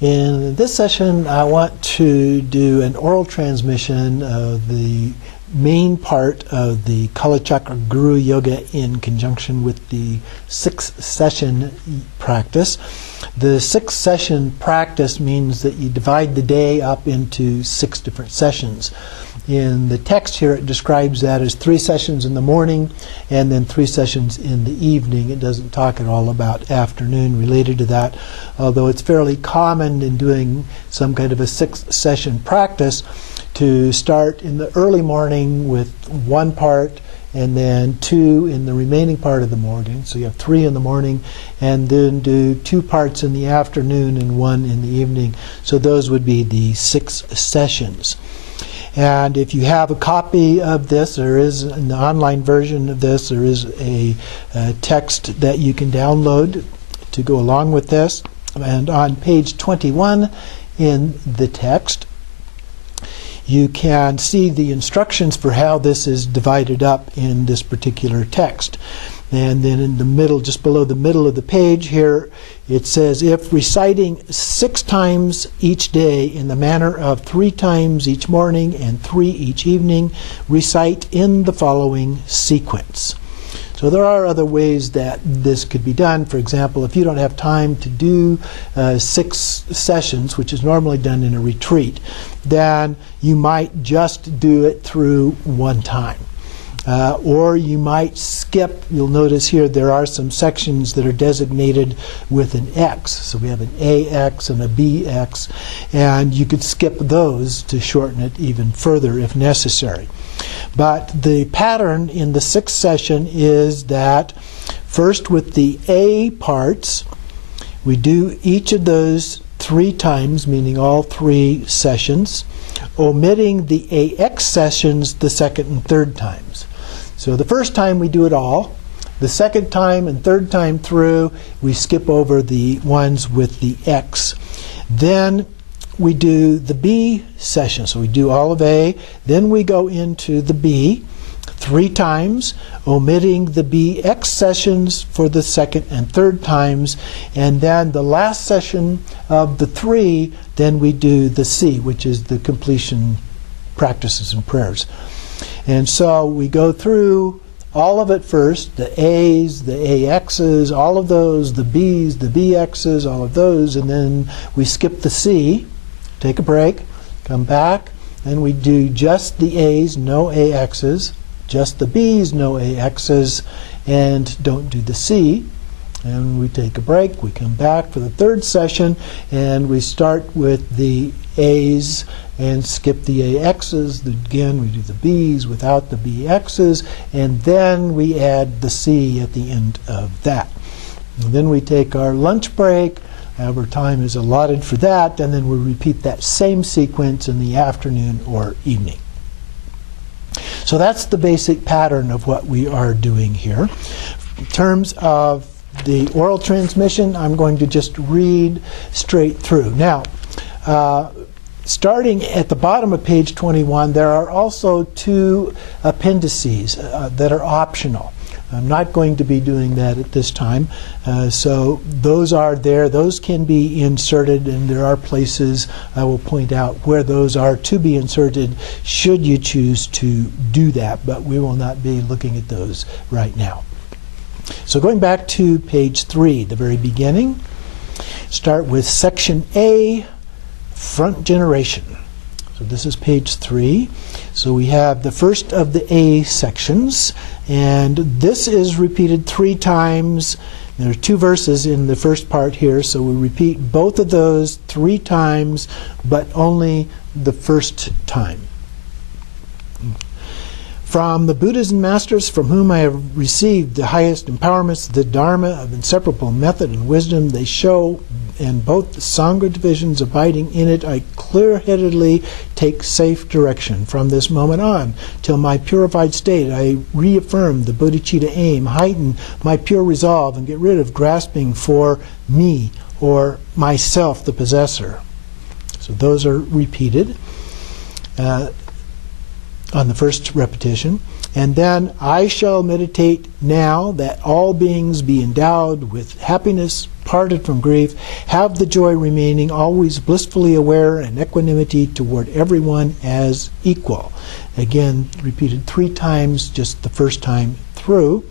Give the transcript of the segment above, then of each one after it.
In this session, I want to do an oral transmission of the main part of the Kalachakra Guru-Yoga in conjunction with the 6-session practice. The 6-session practice means that you divide the day up into 6 different sessions. In the text here, it describes that as 3 sessions in the morning and then 3 sessions in the evening. It doesn't talk at all about afternoon related to that, although it's fairly common in doing some kind of a 6-session practice to start in the early morning with 1 part and then 2 in the remaining part of the morning. So you have 3 in the morning, and then do 2 parts in the afternoon and 1 in the evening. So those would be the 6 sessions. And if you have a copy of this, there is an online version of this, there is a text that you can download to go along with this. And on page 21 in the text, you can see the instructions for how this is divided up in this particular text. And then in the middle, just below the middle of the page here, it says, if reciting 6 times each day in the manner of 3 times each morning and 3 each evening, recite in the following sequence. So there are other ways that this could be done. For example, if you don't have time to do 6 sessions, which is normally done in a retreat, then you might just do it through 1 time. Or you might skip. You'll notice here there are some sections that are designated with an X. So we have an AX and a BX, and you could skip those to shorten it even further if necessary. But the pattern in the 6th session is that first with the A parts, we do each of those 3 times, meaning all 3 sessions, omitting the AX sessions the 2nd and 3rd times. So the first time we do it all. The 2nd time and 3rd time through, we skip over the ones with the X. Then we do the B session. So we do all of A. Then we go into the B 3 times, omitting the BX sessions for the 2nd and 3rd times. And then the last session of the 3, then we do the C, which is the completion practices and prayers. And so we go through all of it first, the A's, the AX's, all of those, the B's, the BX's, all of those, and then we skip the C, take a break, come back, and we do just the A's, no AX's, just the B's, no AX's, and don't do the C. And we take a break, we come back for the 3rd session, and we start with the A's and skip the AX's. Again, we do the B's without the BX's, and then we add the C at the end of that. And then we take our lunch break, however time is allotted for that, and then we repeat that same sequence in the afternoon or evening. So that's the basic pattern of what we are doing here. In terms of the oral transmission, I'm going to just read straight through. Now, starting at the bottom of page 21, there are also 2 appendices that are optional. I'm not going to be doing that at this time. So those are there. Those can be inserted, and there are places I will point out where those are to be inserted should you choose to do that, but we will not be looking at those right now. So going back to page 3, the very beginning, start with section A, front generation. So this is page 3. So we have the first of the A sections, and this is repeated 3 times. There are 2 verses in the first part here, so we repeat both of those 3 times, but only the first time. From the Buddhas and Masters, from whom I have received the highest empowerments, the Dharma of inseparable method and wisdom, they show in both the Sangha divisions abiding in it, I clear-headedly take safe direction from this moment on, till my purified state I reaffirm the bodhicitta aim, heighten my pure resolve, and get rid of grasping for me or myself, the possessor. So those are repeated on the first repetition. And then, I shall meditate now that all beings be endowed with happiness, parted from grief, have the joy remaining, always blissfully aware and equanimity toward everyone as equal. Again, repeated 3 times, just the first time through.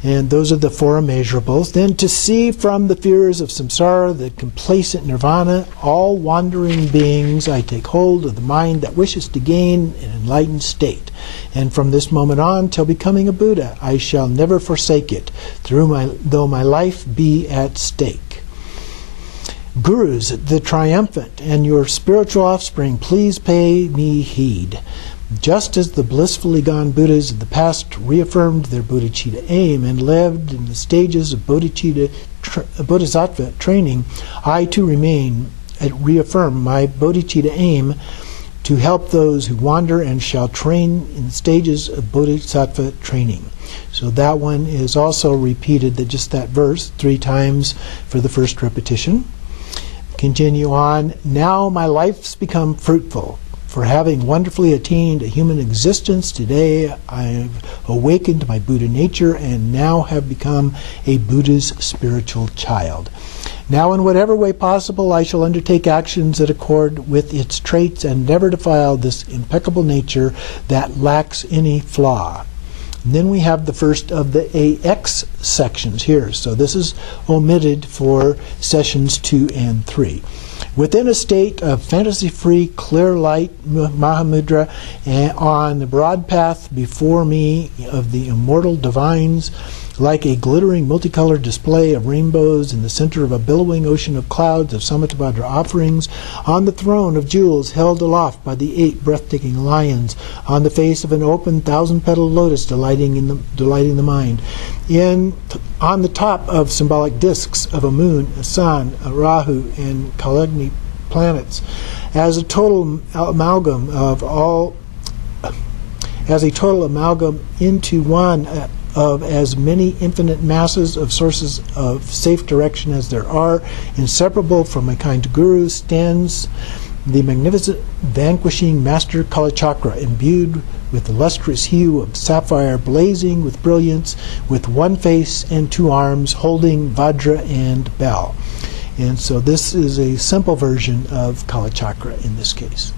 And those are the 4 immeasurables. Then to see from the fears of samsara, the complacent nirvana, all wandering beings, I take hold of the mind that wishes to gain an enlightened state. And from this moment on, till becoming a Buddha, I shall never forsake it, though my life be at stake. Gurus, the triumphant, and your spiritual offspring, please pay me heed. Just as the blissfully gone Buddhas of the past reaffirmed their bodhicitta aim and lived in the stages of bodhisattva training, I too reaffirm my bodhicitta aim to help those who wander and shall train in the stages of bodhisattva training. So that one is also repeated, just that verse, 3 times for the first repetition. Continue on. Now my life's become fruitful. For having wonderfully attained a human existence, today I have awakened my Buddha nature and now have become a Buddha's spiritual child. Now in whatever way possible I shall undertake actions that accord with its traits and never defile this impeccable nature that lacks any flaw. And then we have the first of the AX sections here. So this is omitted for sessions 2 and 3. Within a state of fantasy-free, clear light, Mahamudra, and on the broad path before me of the immortal divines, like a glittering multicolored display of rainbows in the center of a billowing ocean of clouds of Samattabhadra offerings, on the throne of jewels held aloft by the 8 breathtaking lions, on the face of an open 1,000-petaled lotus delighting the mind, on the top of symbolic discs of a moon, a sun, a Rahu, and Kalagni planets, as a total amalgam into one of as many infinite masses of sources of safe direction as there are, inseparable from my kind guru, stands the magnificent vanquishing master Kalachakra, imbued with the lustrous hue of sapphire, blazing with brilliance, with 1 face and 2 arms, holding Vajra and bell. And so this is a simple version of Kalachakra in this case.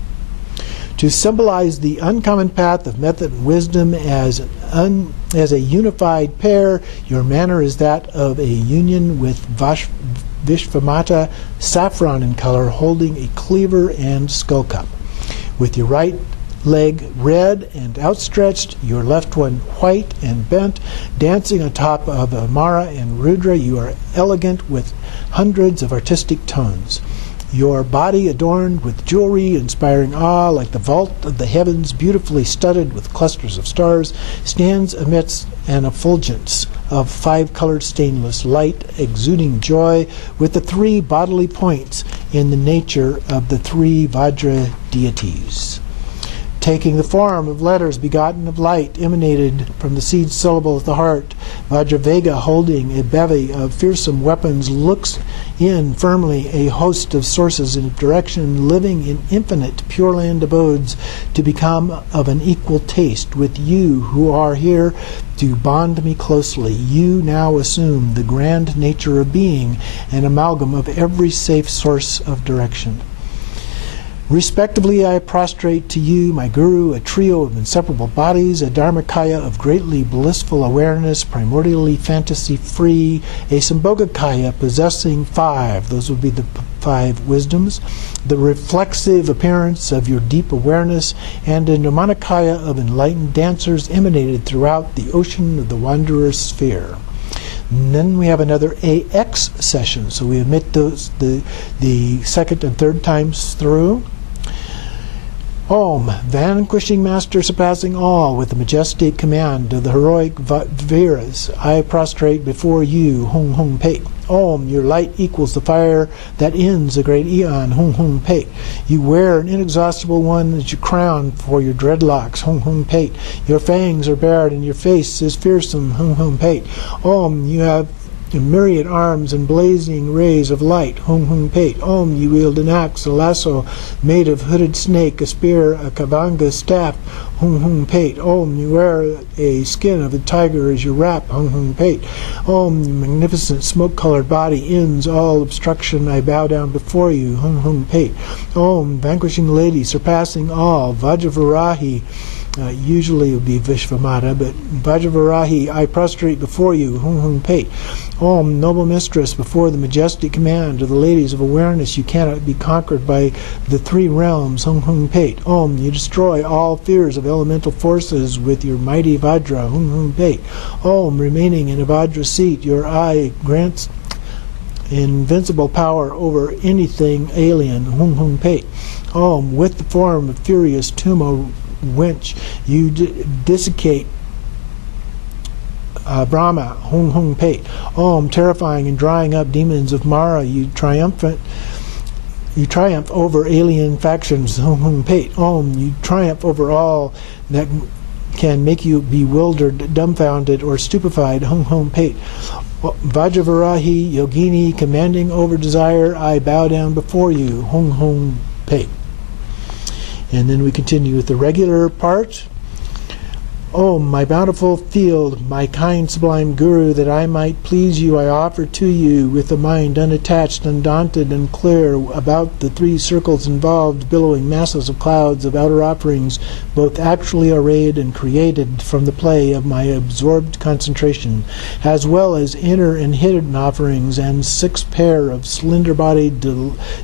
To symbolize the uncommon path of method and wisdom as a unified pair, your manner is that of a union with Vishvamata, saffron in color, holding a cleaver and skull cup. With your right leg red and outstretched, your left one white and bent, dancing on top of Amara and Rudra, you are elegant with hundreds of artistic tones. Your body adorned with jewelry, inspiring awe, like the vault of the heavens, beautifully studded with clusters of stars, stands amidst an effulgence of 5-colored stainless light, exuding joy, with the 3 bodily points in the nature of the 3 Vajra deities. Taking the form of letters begotten of light, emanated from the seed syllable of the heart, Vajravega, holding a bevy of fearsome weapons, looks in firmly a host of sources in direction, living in infinite Pure Land abodes, to become of an equal taste with you who are here to bond me closely. You now assume the grand nature of being, an amalgam of every safe source of direction. Respectively, I prostrate to you, my Guru, a trio of inseparable bodies, a Dharmakaya of greatly blissful awareness, primordially fantasy-free, a Sambhogakaya possessing 5, those would be the 5 wisdoms, the reflexive appearance of your deep awareness, and a Nirmanakaya of enlightened dancers emanated throughout the ocean of the wanderer's sphere. And then we have another AX session, so we omit those the second and third times through. Om, vanquishing master surpassing all, with the majestic command of the heroic Veeras, I prostrate before you, Hung Hung Pei. Om, your light equals the fire that ends a great eon, Hung Hung Pei. You wear an inexhaustible one as your crown for your dreadlocks, Hung Hung Pei. Your fangs are bared and your face is fearsome, Hung Hung Pei. Om, you have myriad arms and blazing rays of light. Hung Hung Pate. Om, you wield an axe, a lasso made of hooded snake, a spear, a kavanga staff. Hung Hung Pate. Om, you wear a skin of a tiger as your wrap. Hung Hung Pate. Om, you magnificent smoke-colored body ends all obstruction. I bow down before you. Hung Hung Pate. Om, vanquishing lady, surpassing all. Vajravarahi. Usually it would be Vishvamata, but Vajravarahi, I prostrate before you. Hung Hung Pate. Om, noble mistress, before the majestic command of the ladies of awareness, you cannot be conquered by the three realms. Hung Hung Pate. Om, you destroy all fears of elemental forces with your mighty Vajra. Hung Hung Pate. Om, remaining in a Vajra seat, your eye grants invincible power over anything alien. Hung Hung Pate. Om, with the form of furious Tumo winch, you dissecate Brahma. Hung Hung Pate. Om, terrifying and drying up demons of Mara, you triumph over alien factions. Hung Hung Pate. Om, you triumph over all that can make you bewildered, dumbfounded, or stupefied. Hung Hung Pate. Vajravarahi, yogini, commanding over desire, I bow down before you. Hung Hung Pate. And then we continue with the regular part. Om, my bountiful field, my kind sublime Guru, that I might please you, I offer to you with a mind unattached, undaunted, and clear about the three circles involved, billowing masses of clouds of outer offerings, both actually arrayed and created from the play of my absorbed concentration, as well as inner and hidden offerings, and 6 pair of slender-bodied,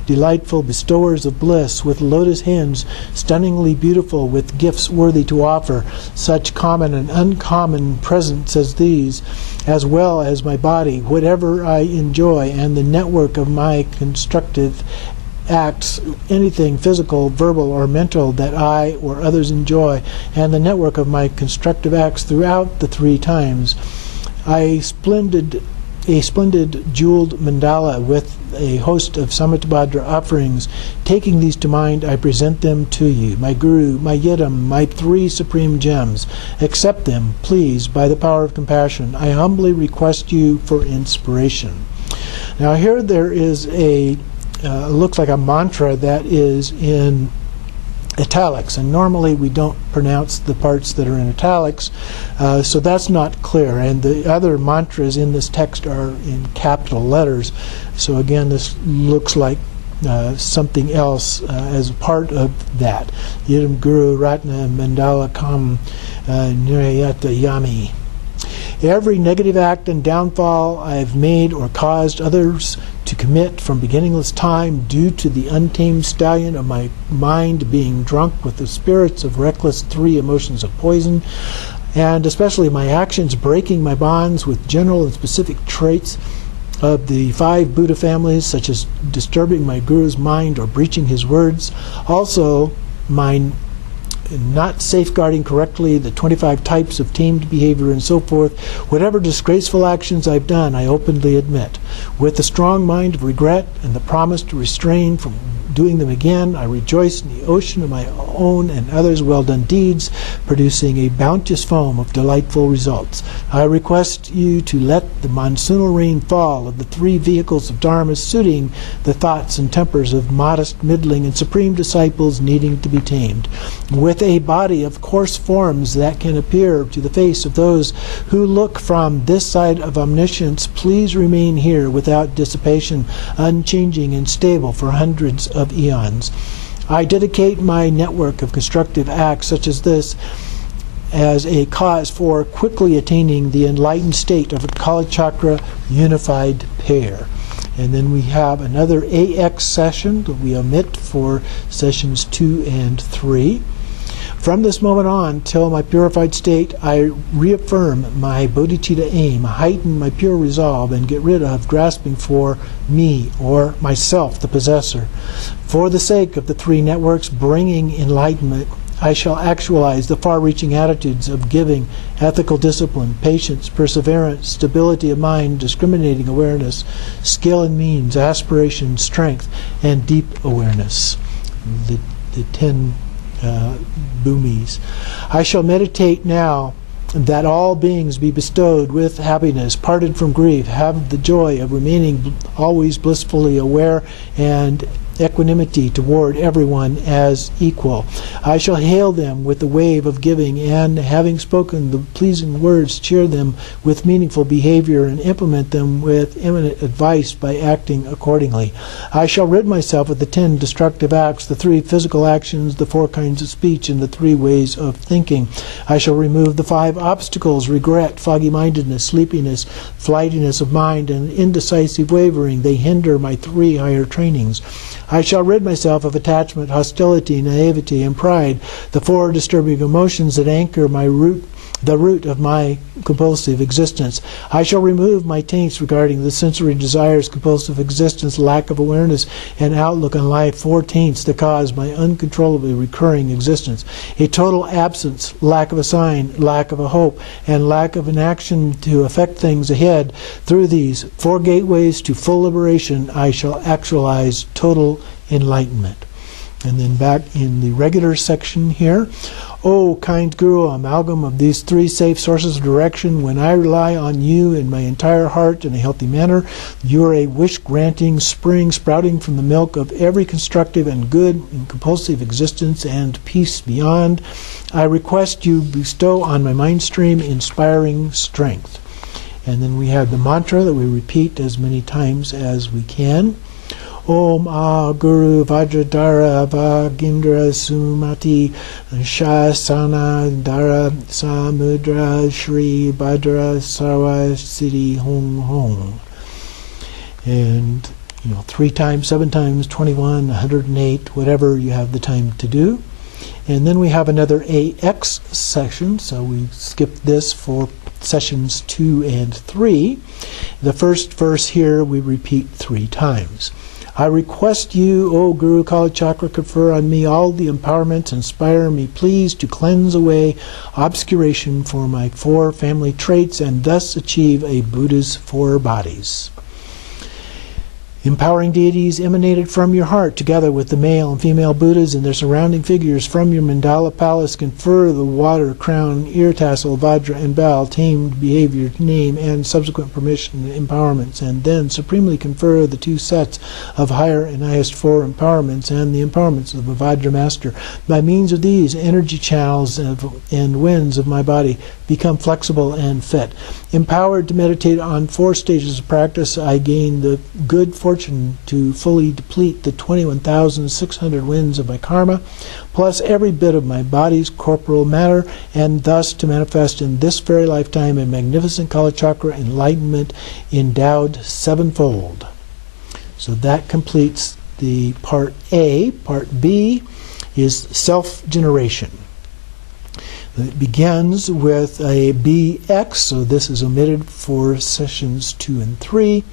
delightful bestowers of bliss, with lotus hands stunningly beautiful, with gifts worthy to offer, such common and uncommon presents as these, as well as my body, whatever I enjoy, and the network of my constructive acts, anything physical, verbal, or mental that I or others enjoy, and the network of my constructive acts throughout the 3 times. A splendid jeweled mandala with a host of Samatbhadra offerings. Taking these to mind, I present them to you. My Guru, my Yidam, my 3 supreme gems. Accept them, please, by the power of compassion. I humbly request you for inspiration. Now here there is looks like a mantra that is in italics, and normally we don't pronounce the parts that are in italics, so that's not clear, and the other mantras in this text are in capital letters, so again this looks like something else as part of that. Yidam Guru Ratna Mandala Kam Nirayata Yami. Every negative act and downfall I have made or caused others to commit from beginningless time, due to the untamed stallion of my mind being drunk with the spirits of reckless 3 emotions of poison, and especially my actions breaking my bonds with general and specific traits of the 5 Buddha families, such as disturbing my Guru's mind or breaching his words. Also, my not safeguarding correctly the 25 types of tamed behavior and so forth. Whatever disgraceful actions I've done, I openly admit. With a strong mind of regret and the promise to refrain from doing them again, I rejoice in the ocean of my own and others' well-done deeds, producing a bounteous foam of delightful results. I request you to let the monsoonal rain fall of the 3 vehicles of Dharma, suiting the thoughts and tempers of modest, middling, and supreme disciples needing to be tamed, with a body of coarse forms that can appear to the face of those who look from this side of omniscience. Please remain here without dissipation, unchanging and stable for hundreds of eons. I dedicate my network of constructive acts such as this as a cause for quickly attaining the enlightened state of a Kalachakra unified pair. And then we have another AX session that we omit for sessions 2 and 3. From this moment on, till my purified state, I reaffirm my bodhicitta aim, heighten my pure resolve, and get rid of grasping for me or myself, the possessor. For the sake of the 3 networks bringing enlightenment, I shall actualize the far-reaching attitudes of giving, ethical discipline, patience, perseverance, stability of mind, discriminating awareness, skill and means, aspiration, strength, and deep awareness. The 10 Bhumis. I shall meditate now that all beings be bestowed with happiness, parted from grief, have the joy of remaining always blissfully aware and equanimity toward everyone as equal. I shall hail them with the wave of giving, and having spoken the pleasing words, cheer them with meaningful behavior and implement them with eminent advice by acting accordingly. I shall rid myself of the 10 destructive acts, the 3 physical actions, the 4 kinds of speech, and the 3 ways of thinking. I shall remove the 5 obstacles, regret, foggy-mindedness, sleepiness, flightiness of mind, and indecisive wavering. They hinder my 3 higher trainings. I shall rid myself of attachment, hostility, naivety, and pride, the 4 disturbing emotions that anchor the root of my compulsive existence. I shall remove my taints regarding the sensory desires, compulsive existence, lack of awareness, and outlook on life, 4 taints that cause my uncontrollably recurring existence. A total absence, lack of a sign, lack of a hope, and lack of an action to affect things ahead. Through these 4 gateways to full liberation, I shall actualize total enlightenment. And then back in the regular section here, O kind Guru, amalgam of these 3 safe sources of direction, when I rely on you in my entire heart in a healthy manner, you are a wish-granting spring sprouting from the milk of every constructive and good and compulsive existence and peace beyond. I request you bestow on my mind stream inspiring strength. And then we have the mantra that we repeat as many times as we can. Om A Guru Vajradhara Bhagindra Sumati Shasana Dara Samudra Shri Bhadra Sarva Siddhi Hong Hong. And 3 times, 7 times, 21, 108, whatever you have the time to do. And then we have another AX session, so we skipped this for sessions 2 and 3. The first verse here we repeat 3 times. I request you, O Guru Kalachakra, confer on me all the empowerments, inspire me, please, to cleanse away obscuration for my 4 family traits and thus achieve a Buddha's 4 bodies. Empowering deities emanated from your heart, together with the male and female Buddhas and their surrounding figures from your mandala palace, confer the water, crown, ear tassel, vajra, and bell, tamed behavior, name, and subsequent permission and empowerments, and then supremely confer the 2 sets of higher and highest 4 empowerments and the empowerments of a vajra master. By means of these, energy channels and winds of my body become flexible and fit. Empowered to meditate on 4 stages of practice, I gain the good fortune to fully deplete the 21,600 winds of my karma, plus every bit of my body's corporal matter, and thus to manifest in this very lifetime a magnificent Kalachakra enlightenment endowed 7-fold. So that completes the part A. Part B is self-generation. It begins with a BX, so this is omitted for sessions 2 and 3.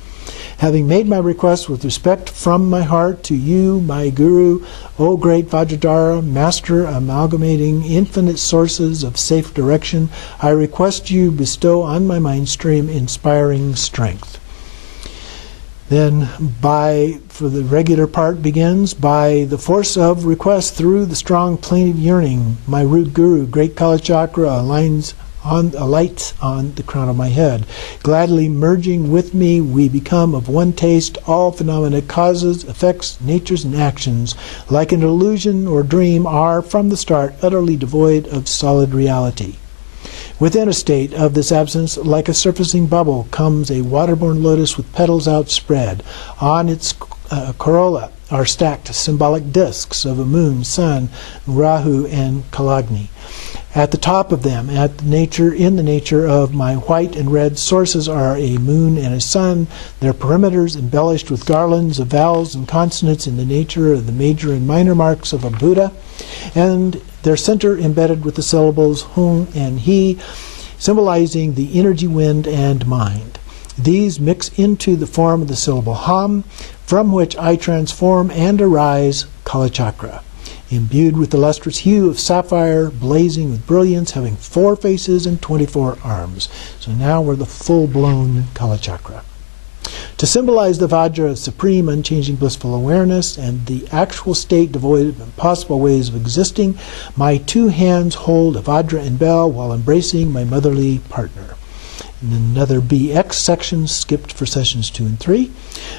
Having made my request with respect from my heart to you, my Guru, O great Vajradhara, Master amalgamating infinite sources of safe direction, I request you bestow on my mind stream inspiring strength. Then, for the regular part begins, by the force of request through the strong plaintive yearning, my root Guru, great Kalachakra, alights on the crown of my head. Gladly merging with me, we become of one taste. All phenomena, causes, effects, natures, and actions, like an illusion or dream, are from the start utterly devoid of solid reality. Within a state of this absence, like a surfacing bubble, comes a waterborne lotus with petals outspread. On its corolla are stacked symbolic discs of a moon, sun, Rahu, and Kalagni. At the top of them, in the nature of my white and red sources, are a moon and a sun, their perimeters embellished with garlands of vowels and consonants in the nature of the major and minor marks of a Buddha, and their center embedded with the syllables Hung and He, symbolizing the energy, wind, and mind. These mix into the form of the syllable Ham, from which I transform and arise Kalachakra, imbued with the lustrous hue of sapphire, blazing with brilliance, having 4 faces and 24 arms. So now we're the full-blown Kalachakra. To symbolize the Vajra of supreme, unchanging, blissful awareness and the actual state devoid of impossible ways of existing, my two hands hold a Vajra and bell while embracing my motherly partner. And another BX section skipped for sessions 2 and 3.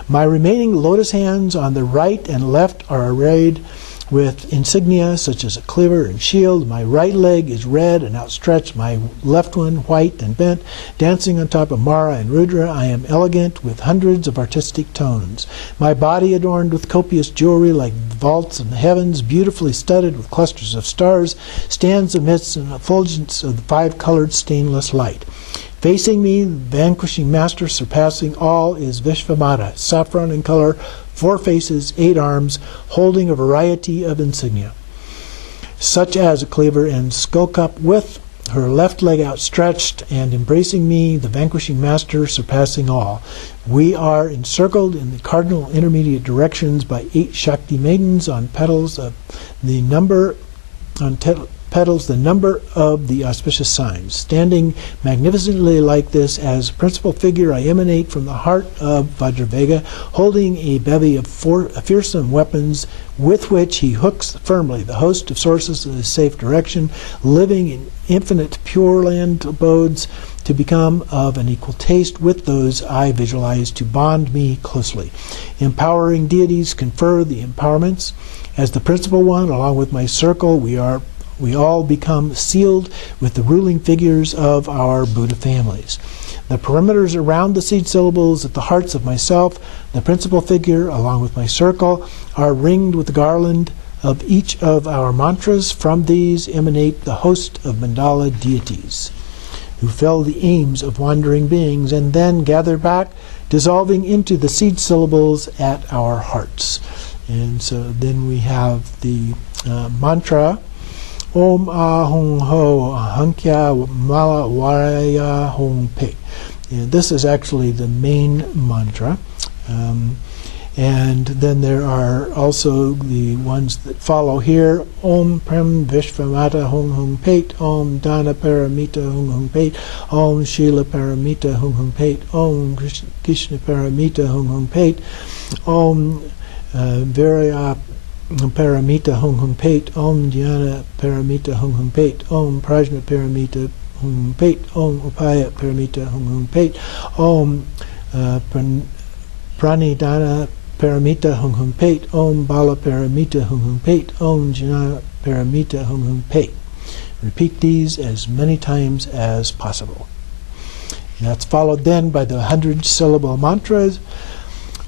My remaining lotus hands on the right and left are arrayed with insignia such as a quiver and shield. My right leg is red and outstretched, my left one white and bent. Dancing on top of Mara and Rudra, I am elegant with hundreds of artistic tones. My body adorned with copious jewelry like vaults in the heavens, beautifully studded with clusters of stars, stands amidst an effulgence of the 5-colored stainless light. Facing me, the vanquishing master surpassing all is Vishvamata, saffron in color, 4 faces, 8 arms, holding a variety of insignia, such as a cleaver and skull cup, with her left leg outstretched, and embracing me, the vanquishing master surpassing all. We are encircled in the cardinal intermediate directions by 8 Shakti maidens on petals of the number the number of the auspicious signs. Standing magnificently like this, as principal figure, I emanate from the heart of Vajravega, holding a bevy of fearsome weapons with which he hooks firmly the host of sources in a safe direction, living in infinite pure land abodes, to become of an equal taste with those I visualize, to bond me closely. Empowering deities confer the empowerments. As the principal one, along with my circle, we all become sealed with the ruling figures of our Buddha families. The perimeters around the seed syllables at the hearts of myself, the principal figure, along with my circle, are ringed with the garland of each of our mantras. From these emanate the host of mandala deities, who fill the aims of wandering beings and then gather back, dissolving into the seed syllables at our hearts. And so then we have the mantra, Om Ahung Ho Ahankya Mala Waraya Hong Pe. And this is actually the main mantra. And then there are also the ones that follow here. Om Prem Vishvamata Hung Hung Pate. Om Dana Paramita Hung Hung Pate. Om Shila Paramita Hung Hung Pate. Om Krishna Paramita Hung Hung Pate. Om Virya Paramita Hung Hung Pate. Om Dhyana Paramita Hung Hung Pate. Om Prajna Paramita Hung Hung Pate. Om Upaya Paramita Hung Hung Pate. Om Pranidhana Paramita Hung Hung Pate. Om Bala Paramita Hung Hung Pate. Om Jnana Paramita Hung Hung Pate. Repeat these as many times as possible. And that's followed then by the 100-syllable mantras.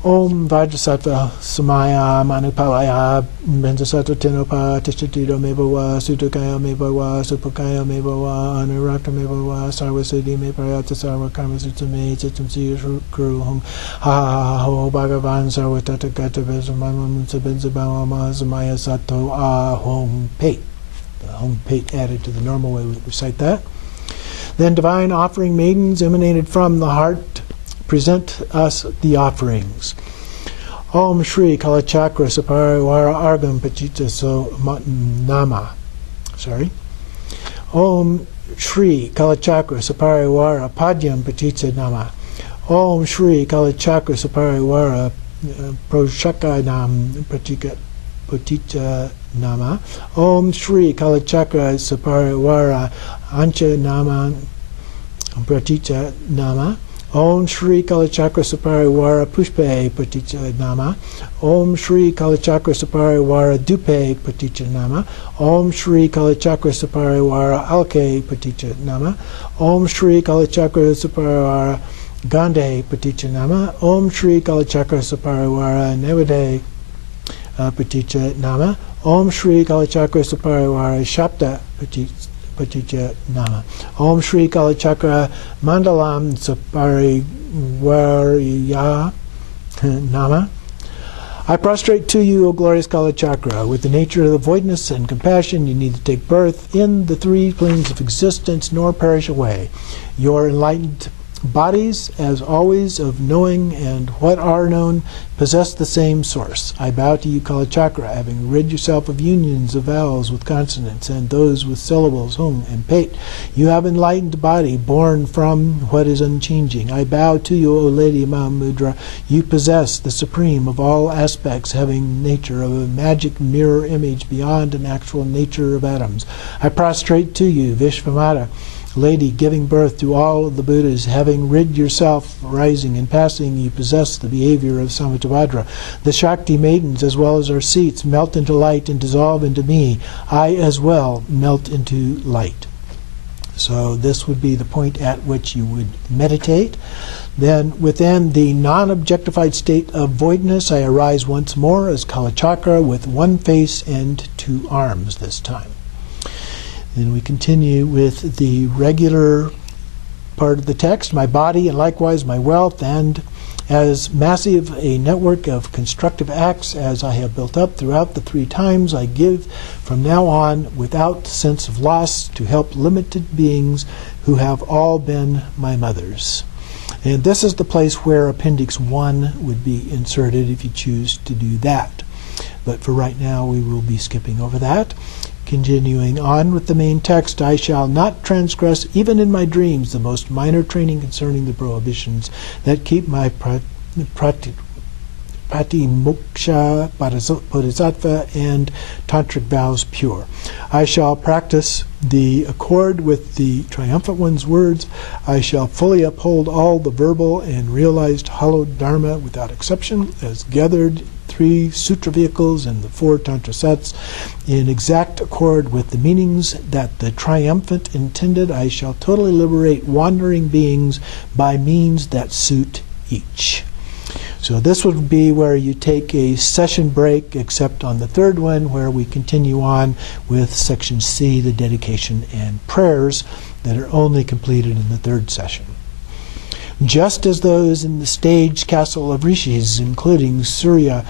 Om Vajrasattva Samaya Manupalaya Benjasattva Tenopa Tishtatido Mebava Sudakaya Mebava Supakaya Mebava Anurakta Mebava Sarvasiddhi Meparayata Sarva Karma Sutsame Chitam Siya Kuru Hum Ha Ho Bhagavan Sarva Tathagata Vesamamun Sabenzabama Samaya Sato Ahom Pate. The Hom Pate added to the normal way we recite that. Then divine offering maidens emanated from the heart present us the offerings. Om Shri Kalachakra Sapariwara Argam Pachita So Nama. Om Shri Kalachakra Sapariwara Padyam Pachita Nama. Om Shri Kalachakra Sapariwara Proshakadam Pachita Nama. Om Shri Kalachakra Sapariwara Ancha Nama Pratita Nama. Om Shri Kalachakra Sapariwara Pushpe Paticha Nama. Om Shri Kalachakra Sapariwara Dupe Paticha Nama. Om Shri Kalachakra Sapariwara Alke Paticha Nama. Om Shri Kalachakra Sapariwara Gande Paticha Nama. Om Shri Kalachakra Sapariwara Nevade Paticha Nama. Om Shri Kalachakra Sapariwara Shapta Paticha Nama. Om Shri Kalachakra Mandalam Sapariwariya Nama. I prostrate to you, O glorious Kalachakra. With the nature of the voidness and compassion, you neither take birth in the 3 planes of existence nor perish away. Your enlightened Bodies, as always, of knowing and what are known, possess the same source. I bow to you, Kalachakra, having rid yourself of unions of vowels with consonants and those with syllables, hung and pate. You have enlightened body, born from what is unchanging. I bow to you, O Lady Mahamudra. You possess the supreme of all aspects, having nature of a magic mirror image beyond an actual nature of atoms. I prostrate to you, Vishvamata, Lady, giving birth to all of the Buddhas, having rid yourself, rising and passing, you possess the behavior of Samatavajra. The Shakti maidens, as well as our seats, melt into light and dissolve into me. I, as well, melt into light. So this would be the point at which you would meditate. Then, within the non-objectified state of voidness, I arise once more as Kalachakra with one face and two arms this time. Then we continue with the regular part of the text. My body and likewise my wealth, and as massive a network of constructive acts as I have built up throughout the 3 times, I give from now on without sense of loss to help limited beings who have all been my mothers. And this is the place where Appendix 1 would be inserted if you choose to do that. But for right now, we will be skipping over that. Continuing on with the main text, I shall not transgress even in my dreams the most minor training concerning the prohibitions that keep my Patimoksha, Bodhisattva, and Tantric vows pure. I shall practice the accord with the Triumphant One's words. I shall fully uphold all the verbal and realized hallowed Dharma without exception, as gathered 3 sutra vehicles and the 4 tantra sets, in exact accord with the meanings that the Triumphant intended. I shall totally liberate wandering beings by means that suit each. So this would be where you take a session break, except on the 3rd one, where we continue on with section C, the dedication and prayers that are only completed in the 3rd session. Just as those in the stage castle of rishis, including Surya,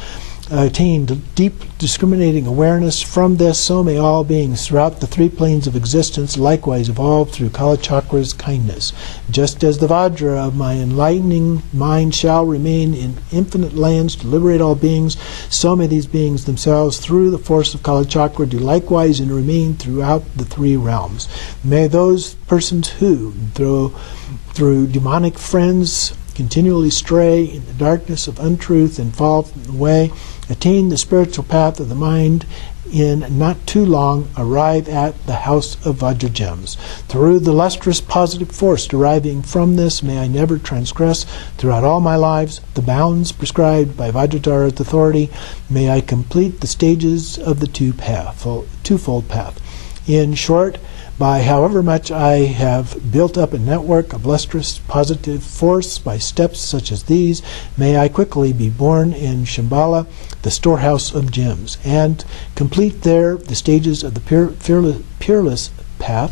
attained deep discriminating awareness from this, so may all beings throughout the 3 planes of existence likewise evolve through Kalachakra's kindness. Just as the Vajra of my enlightening mind shall remain in infinite lands to liberate all beings, so may these beings themselves, through the force of Kalachakra, do likewise and remain throughout the 3 realms. May those persons who, through demonic friends, continually stray in the darkness of untruth and fall from the way, attain the spiritual path of the mind, in not too long arrive at the house of Vajra gems. Through the lustrous positive force deriving from this, may I never transgress throughout all my lives the bounds prescribed by Vajradhara's authority. May I complete the stages of the twofold path. In short, by however much I have built up a network of lustrous positive force by steps such as these, may I quickly be born in Shambhala, the storehouse of gems, and complete there the stages of the peerless path.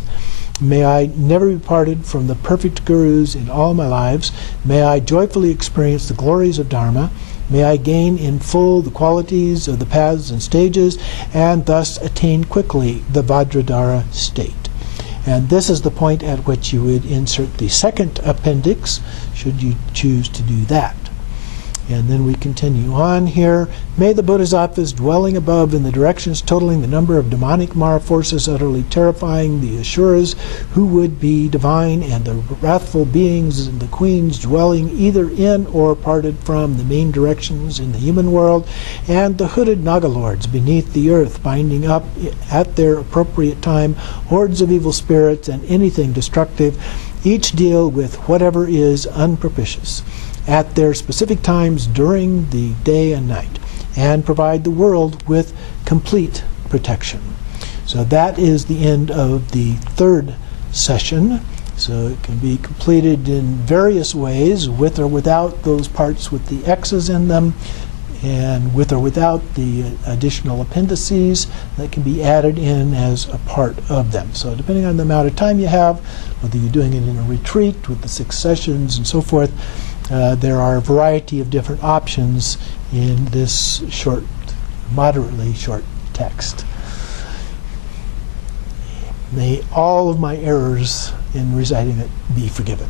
May I never be parted from the perfect gurus in all my lives. May I joyfully experience the glories of Dharma. May I gain in full the qualities of the paths and stages, and thus attain quickly the Vajradhara state. And this is the point at which you would insert the 2nd appendix, should you choose to do that. And then we continue on here. May the Bodhisattvas dwelling above in the directions totaling the number of demonic Mara forces utterly terrifying the Asuras who would be divine, and the wrathful beings and the queens dwelling either in or parted from the main directions in the human world, and the hooded Naga lords beneath the earth binding up at their appropriate time hordes of evil spirits and anything destructive, each deal with whatever is unpropitious at their specific times during the day and night, and provide the world with complete protection. So that is the end of the 3rd session. So it can be completed in various ways, with or without those parts with the X's in them, and with or without the additional appendices that can be added in as a part of them. So depending on the amount of time you have, whether you're doing it in a retreat with the 6 sessions and so forth, there are a variety of different options in this short, moderately short text. May all of my errors in reciting it be forgiven.